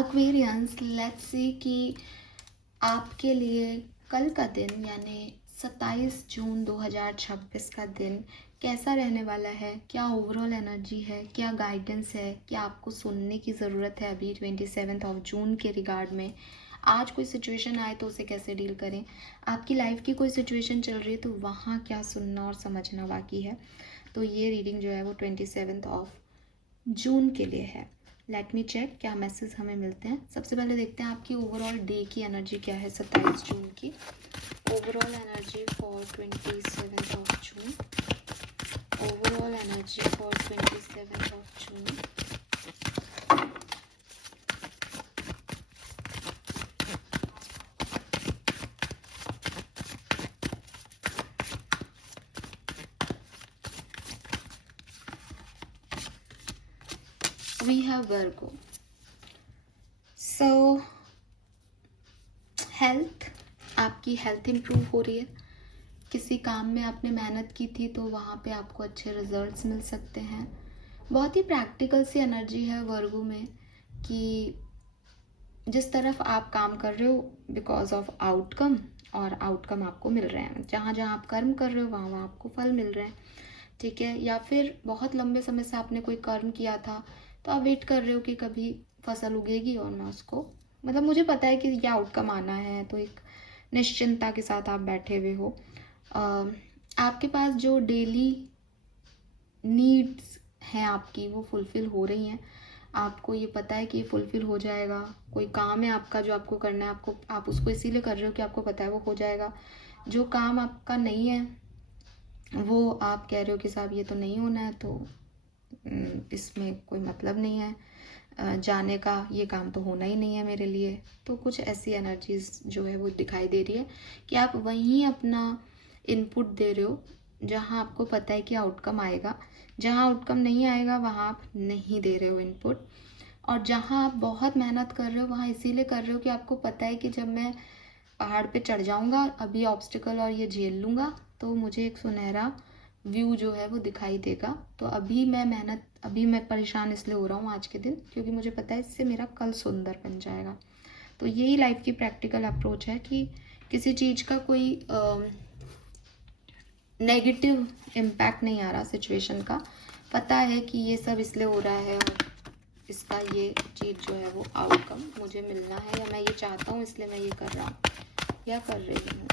Aquarians, let's see कि आपके लिए कल का दिन यानी 27 जून 2026 का दिन कैसा रहने वाला है, क्या ओवरऑल एनर्जी है, क्या गाइडेंस है, क्या आपको सुनने की ज़रूरत है अभी 27 ऑफ जून के रिगार्ड में। आज कोई सिचुएशन आए तो उसे कैसे डील करें, आपकी लाइफ की कोई सिचुएशन चल रही है तो वहाँ क्या सुनना और समझना बाकी है। तो ये रीडिंग जो है वो 27 ऑफ जून के लिए है। लेट मी चेक क्या मैसेज हमें मिलते हैं। सबसे पहले देखते हैं आपकी ओवरऑल डे की एनर्जी क्या है 27 जून की। Overall energy for 27 of June. Overall energy for 27 of June. We have Virgo. So health, आपकी हेल्थ इम्प्रूव हो रही है। किसी काम में आपने मेहनत की थी तो वहाँ पे आपको अच्छे रिजल्ट्स मिल सकते हैं। बहुत ही प्रैक्टिकल सी एनर्जी है वर्गो में कि जिस तरफ आप काम कर रहे हो बिकॉज ऑफ आउटकम, और आउटकम आपको मिल रहे हैं। जहाँ जहाँ आप कर्म कर रहे हो वहाँ वहाँ आपको फल मिल रहे हैं, ठीक है। या फिर बहुत लंबे समय से आपने कोई कर्म किया था तो आप वेट कर रहे हो कि कभी फसल उगेगी और मैं उसको, मतलब मुझे पता है कि ये आउटकम आना है, तो एक निश्चिंता के साथ आप बैठे हुए हो। आपके पास जो डेली नीड्स हैं आपकी वो फुलफ़िल हो रही हैं। आपको ये पता है कि ये फुलफ़िल हो जाएगा। कोई काम है आपका जो आपको करना है, आप उसको इसीलिए कर रहे हो कि आपको पता है वो हो जाएगा। जो काम आपका नहीं है वो आप कह रहे हो कि साहब ये तो नहीं होना है, तो इसमें कोई मतलब नहीं है जाने का, ये काम तो होना ही नहीं है मेरे लिए। तो कुछ ऐसी एनर्जीज जो है वो दिखाई दे रही है कि आप वहीं अपना इनपुट दे रहे हो जहाँ आपको पता है कि आउटकम आएगा। जहाँ आउटकम नहीं आएगा वहाँ आप नहीं दे रहे हो इनपुट। और जहाँ आप बहुत मेहनत कर रहे हो वहाँ इसीलिए कर रहे हो कि आपको पता है कि जब मैं पहाड़ पे चढ़ जाऊँगा, अभी ऑब्स्टिकल और ये झेल लूँगा तो मुझे एक सुनहरा व्यू जो है वो दिखाई देगा। तो अभी मैं परेशान इसलिए हो रहा हूँ आज के दिन क्योंकि मुझे पता है इससे मेरा कल सुंदर बन जाएगा। तो यही लाइफ की प्रैक्टिकल अप्रोच है कि किसी चीज़ का कोई नेगेटिव इम्पैक्ट नहीं आ रहा सिचुएशन का। पता है कि ये सब इसलिए हो रहा है और इसका ये चीज़ जो है वो आउटकम मुझे मिलना है, या मैं ये चाहता हूँ इसलिए मैं ये कर रहा हूँ या कर रही हूँ।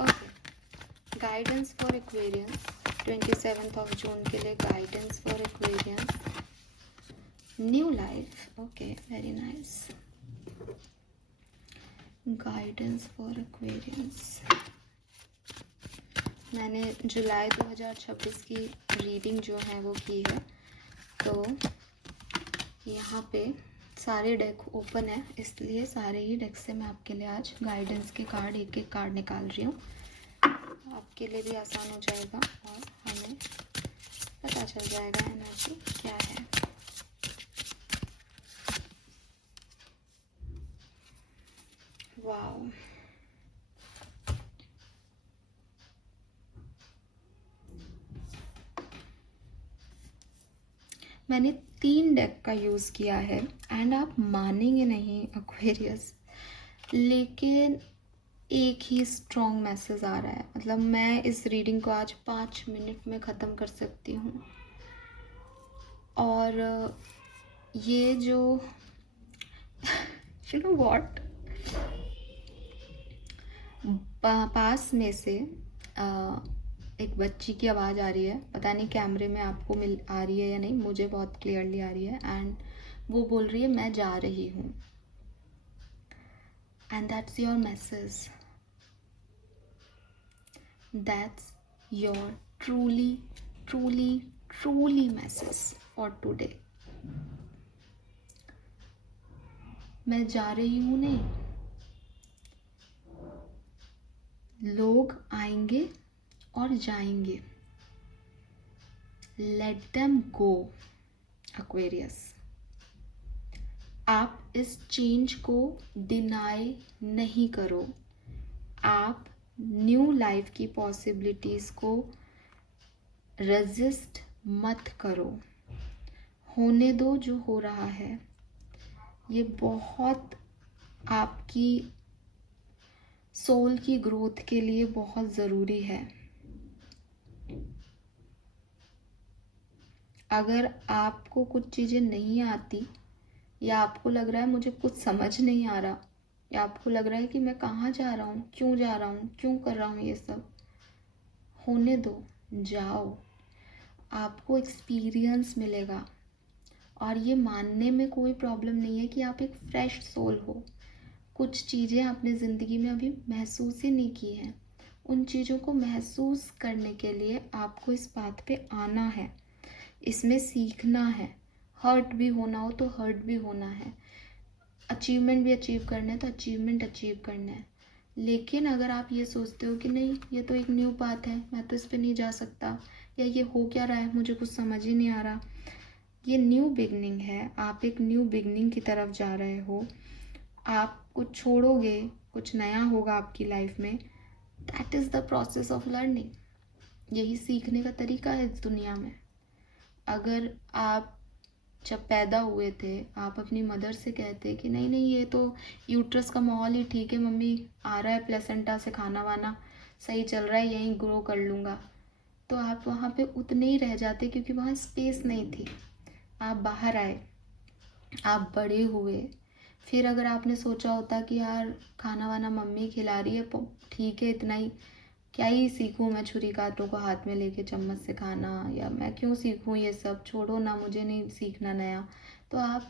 Okay, guidance for Aquarians 27 of June के लिए। Guidance for Aquarians, new life. Okay, very nice. Guidance for Aquarians. मैंने जुलाई 2026 की रीडिंग जो है वो की है, तो यहाँ पे सारे डेक ओपन है, इसलिए सारे ही डेक से मैं आपके लिए आज गाइडेंस के कार्ड एक एक कार्ड निकाल रही हूँ। आपके लिए भी आसान हो जाएगा और हमें पता चल जाएगा एनर्जी क्या है। वाओ, मैंने 3 डेक का यूज़ किया है एंड आप मानेंगे नहीं एक्वेरियस, लेकिन एक ही स्ट्रॉन्ग मैसेज आ रहा है। मतलब मैं इस रीडिंग को आज 5 मिनट में ख़त्म कर सकती हूँ। और ये जो यू नो व्हाट, पास में से एक बच्ची की आवाज़ आ रही है। पता नहीं कैमरे में आपको मिल आ रही है या नहीं, मुझे बहुत क्लियरली आ रही है। एंड वो बोल रही है मैं जा रही हूँ। And that's your message, that's your truly truly truly message for today. मैं जा रही हूँ नहीं, लोग आएंगे और जाएंगे, लेट देम गो एक्वेरियस। आप इस चेंज को डिनाई नहीं करो। आप न्यू लाइफ की पॉसिबिलिटीज़ को रेजिस्ट मत करो। होने दो जो हो रहा है। ये बहुत आपकी सोल की ग्रोथ के लिए बहुत ज़रूरी है। अगर आपको कुछ चीज़ें नहीं आती, या आपको लग रहा है मुझे कुछ समझ नहीं आ रहा, या आपको लग रहा है कि मैं कहाँ जा रहा हूँ, क्यों जा रहा हूँ, क्यों कर रहा हूँ ये सब, होने दो, जाओ। आपको एक्सपीरियंस मिलेगा। और ये मानने में कोई प्रॉब्लम नहीं है कि आप एक फ्रेश सोल हो। कुछ चीज़ें आपने ज़िंदगी में अभी महसूस ही नहीं की हैं। उन चीज़ों को महसूस करने के लिए आपको इस बात पे आना है, इसमें सीखना है। हर्ट भी होना हो तो हर्ट भी होना है, अचीवमेंट भी अचीव करना है तो अचीवमेंट अचीव करना है। लेकिन अगर आप ये सोचते हो कि नहीं, ये तो एक न्यू पाथ है, मैं तो इस पे नहीं जा सकता, या ये हो क्या रहा है, मुझे कुछ समझ ही नहीं आ रहा, ये न्यू बिगनिंग है, आप एक न्यू बिगनिंग की तरफ जा रहे हो, आप कुछ छोड़ोगे, कुछ नया होगा आपकी लाइफ में। That is the process of learning. यही सीखने का तरीका है इस दुनिया में। अगर आप जब पैदा हुए थे, आप अपनी मदर से कहते कि नहीं नहीं, ये तो यूट्रस का माहौल ही ठीक है मम्मी, आ रहा है प्लेसेंटा से खाना वाना, सही चल रहा है, यहीं ग्रो कर लूँगा, तो आप वहाँ पे उतने ही रह जाते, क्योंकि वहाँ स्पेस नहीं थी। आप बाहर आए, आप बड़े हुए, फिर अगर आपने सोचा होता कि यार खाना वाना मम्मी खिला रही है, ठीक है, इतना ही, क्या ही सीखूं मैं छुरी कांटों को हाथ में लेके चम्मच से खाना, या मैं क्यों सीखूं ये सब, छोड़ो ना, मुझे नहीं सीखना नया। तो आप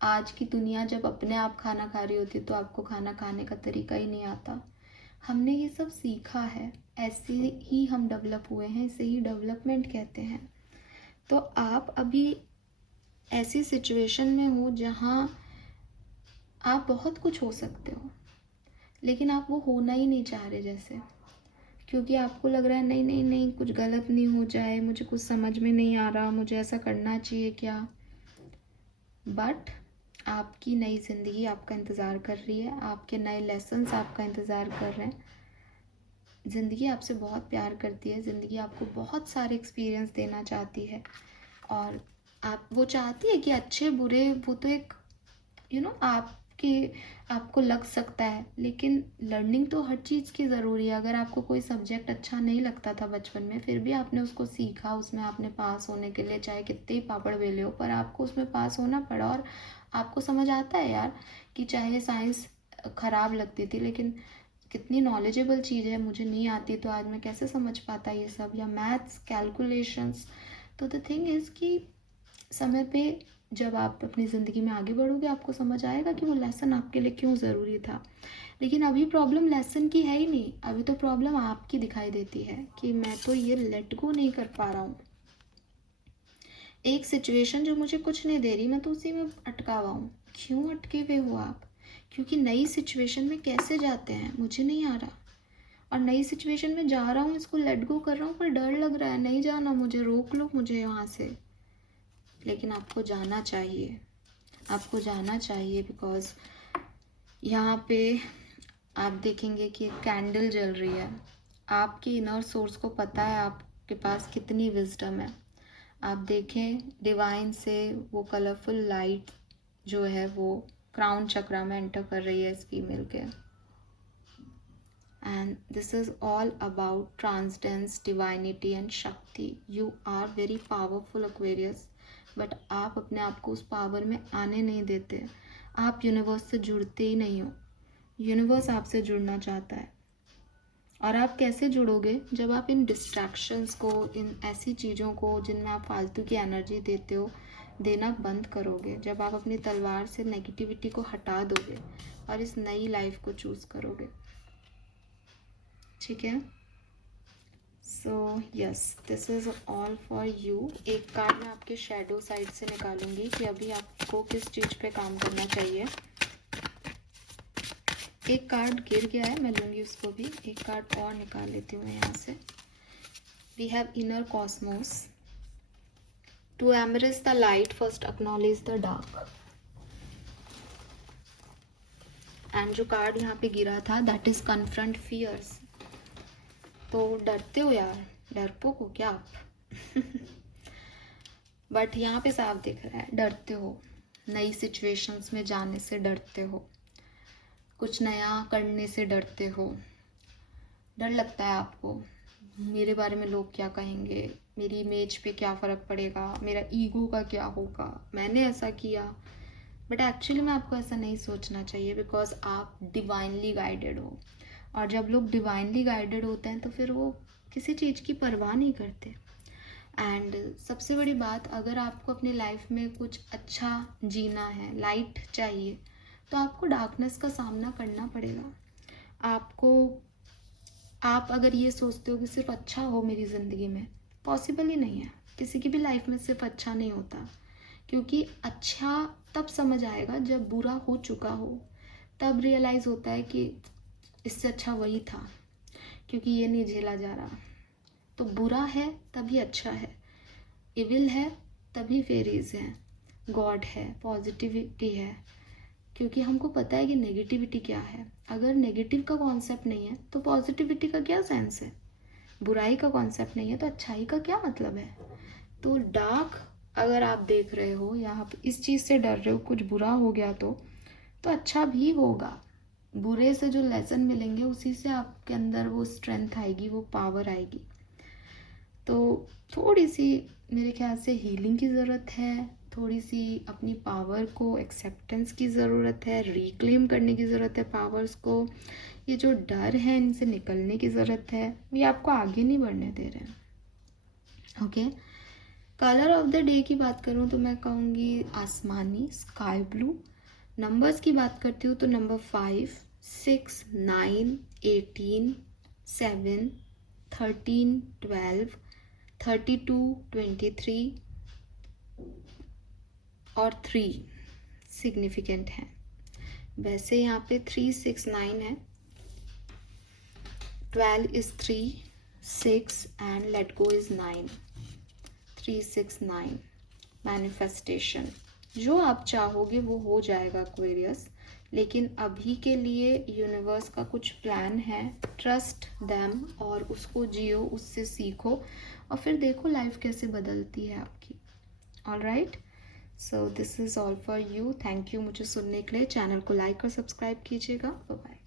आज की दुनिया जब अपने आप खाना खा रही होती तो आपको खाना खाने का तरीका ही नहीं आता। हमने ये सब सीखा है, ऐसे ही हम डेवलप हुए हैं, इसे ही डेवलपमेंट कहते हैं। तो आप अभी ऐसी सिचुएशन में हो जहाँ आप बहुत कुछ हो सकते हो, लेकिन आप वो होना ही नहीं चाह रहे जैसे, क्योंकि आपको लग रहा है नहीं नहीं नहीं, कुछ गलत नहीं हो जाए, मुझे कुछ समझ में नहीं आ रहा, मुझे ऐसा करना चाहिए क्या। बट आपकी नई ज़िंदगी आपका इंतज़ार कर रही है, आपके नए लेसन्स आपका इंतज़ार कर रहे हैं। ज़िंदगी आपसे बहुत प्यार करती है, ज़िंदगी आपको बहुत सारे एक्सपीरियंस देना चाहती है, और आप वो चाहती है कि अच्छे बुरे, वो तो एक आपको लग सकता है, लेकिन लर्निंग तो हर चीज़ की ज़रूरी है। अगर आपको कोई सब्जेक्ट अच्छा नहीं लगता था बचपन में, फिर भी आपने उसको सीखा, उसमें आपने पास होने के लिए चाहे कितने ही पापड़ बेले हो, पर आपको उसमें पास होना पड़ा, और आपको समझ आता है यार कि चाहे साइंस ख़राब लगती थी, लेकिन कितनी नॉलेजेबल चीज़ है, मुझे नहीं आती तो आज मैं कैसे समझ पाता ये सब, या मैथ्स कैलकुलेशंस। तो द थिंग इज़ कि समय पे जब आप अपनी ज़िंदगी में आगे बढ़ोगे, आपको समझ आएगा कि वो लेसन आपके लिए क्यों ज़रूरी था। लेकिन अभी प्रॉब्लम लेसन की है ही नहीं, अभी तो प्रॉब्लम आपकी दिखाई देती है कि मैं तो ये लेट गो नहीं कर पा रहा हूँ। एक सिचुएशन जो मुझे कुछ नहीं दे रही, मैं तो उसी में अटका हुआ हूँ। क्यों अटके हुए हो आप? क्योंकि नई सिचुएशन में कैसे जाते हैं मुझे नहीं आ रहा, और नई सिचुएशन में जा रहा हूँ, इसको लेट गो कर रहा हूँ, पर डर लग रहा है, नहीं जाना मुझे, रोक लो मुझे यहाँ से। लेकिन आपको जाना चाहिए, आपको जाना चाहिए, बिकॉज़ यहाँ पे आप देखेंगे कि एक कैंडल जल रही है। आपके इनर सोर्स को पता है आपके पास कितनी विजडम है। आप देखें, डिवाइन से वो कलरफुल लाइट जो है वो क्राउन चक्रा में एंटर कर रही है इस फीमेल के। And this is all about transcendence, divinity and shakti. You are very powerful Aquarius, but आप अपने आप को उस पावर में आने नहीं देते। आप यूनिवर्स से जुड़ते ही नहीं हो, यूनिवर्स आपसे जुड़ना चाहता है। और आप कैसे जुड़ोगे? जब आप इन डिस्ट्रैक्शंस को, इन ऐसी चीज़ों को जिनमें आप फालतू की एनर्जी देते हो, देना बंद करोगे। जब आप अपनी तलवार से नेगेटिविटी को हटा दोगे और इस नई लाइफ को चूज़ करोगे। ठीक है, so yes, this is all for you. एक कार्ड मैं आपके शैडो साइड से निकालूंगी कि अभी आपको किस चीज़ पे काम करना चाहिए। एक कार्ड गिर गया है, मैं लूँगी उसको भी। एक कार्ड और निकाल लेती हूँ यहाँ से। We have inner cosmos. To embrace the light first acknowledge the dark. And जो कार्ड यहाँ पे गिरा था, दैट इज कन्फ्रंट फियर्स। तो डरते हो यार, डरपोक हो क्या आप? बट यहाँ पे साफ दिख रहा है, डरते हो। नई सिचुएशंस में जाने से डरते हो, कुछ नया करने से डरते हो। डर लगता है आपको, मेरे बारे में लोग क्या कहेंगे, मेरी इमेज पे क्या फ़र्क पड़ेगा, मेरा ईगो का क्या होगा, मैंने ऐसा किया। बट एक्चुअली में आपको ऐसा नहीं सोचना चाहिए, बिकॉज आप डिवाइनली गाइडेड हो। और जब लोग डिवाइनली गाइडेड होते हैं तो फिर वो किसी चीज़ की परवाह नहीं करते। एंड सबसे बड़ी बात, अगर आपको अपनी लाइफ में कुछ अच्छा जीना है, लाइट चाहिए, तो आपको डार्कनेस का सामना करना पड़ेगा। आप अगर ये सोचते हो कि सिर्फ अच्छा हो मेरी ज़िंदगी में, पॉसिबल ही नहीं है। किसी की भी लाइफ में सिर्फ अच्छा नहीं होता, क्योंकि अच्छा तब समझ आएगा जब बुरा हो चुका हो। तब रियलाइज़ होता है कि इससे अच्छा वही था, क्योंकि ये नहीं झेला जा रहा। तो बुरा है तभी अच्छा है, इविल है तभी फेरीज है, गॉड है, पॉजिटिविटी है, क्योंकि हमको पता है कि नेगेटिविटी क्या है। अगर नेगेटिव का कॉन्सेप्ट नहीं है तो पॉजिटिविटी का क्या सेंस है। बुराई का कॉन्सेप्ट नहीं है तो अच्छाई का क्या मतलब है। तो डार्क अगर आप देख रहे हो या आप इस चीज़ से डर रहे हो कुछ बुरा हो गया तो अच्छा भी होगा। बुरे से जो लेसन मिलेंगे उसी से आपके अंदर वो स्ट्रेंथ आएगी, वो पावर आएगी। तो थोड़ी सी मेरे ख्याल से हीलिंग की ज़रूरत है, थोड़ी सी अपनी पावर को एक्सेप्टेंस की ज़रूरत है, रिक्लेम करने की ज़रूरत है पावर्स को। ये जो डर है इनसे निकलने की ज़रूरत है, ये आपको आगे नहीं बढ़ने दे रहे हैं। Okay, colour of the day की बात करूँ तो मैं कहूँगी आसमानी, स्काई ब्लू। नंबर्स की बात करती हूँ तो नंबर 5, 6, 9, 18, 7, 13, 12, 32, 23 और 3 सिग्निफिकेंट हैं। वैसे यहाँ पे 3, 6, 9 है, 12 is 3, 6 and let go is 9, 3, 6, 9 manifestation. जो आप चाहोगे वो हो जाएगा एक्वेरियस, लेकिन अभी के लिए यूनिवर्स का कुछ प्लान है। ट्रस्ट देम और उसको जियो, उससे सीखो और फिर देखो लाइफ कैसे बदलती है आपकी। All right, so this is all for you. Thank you मुझे सुनने के लिए। चैनल को लाइक और सब्सक्राइब कीजिएगा। Bye bye.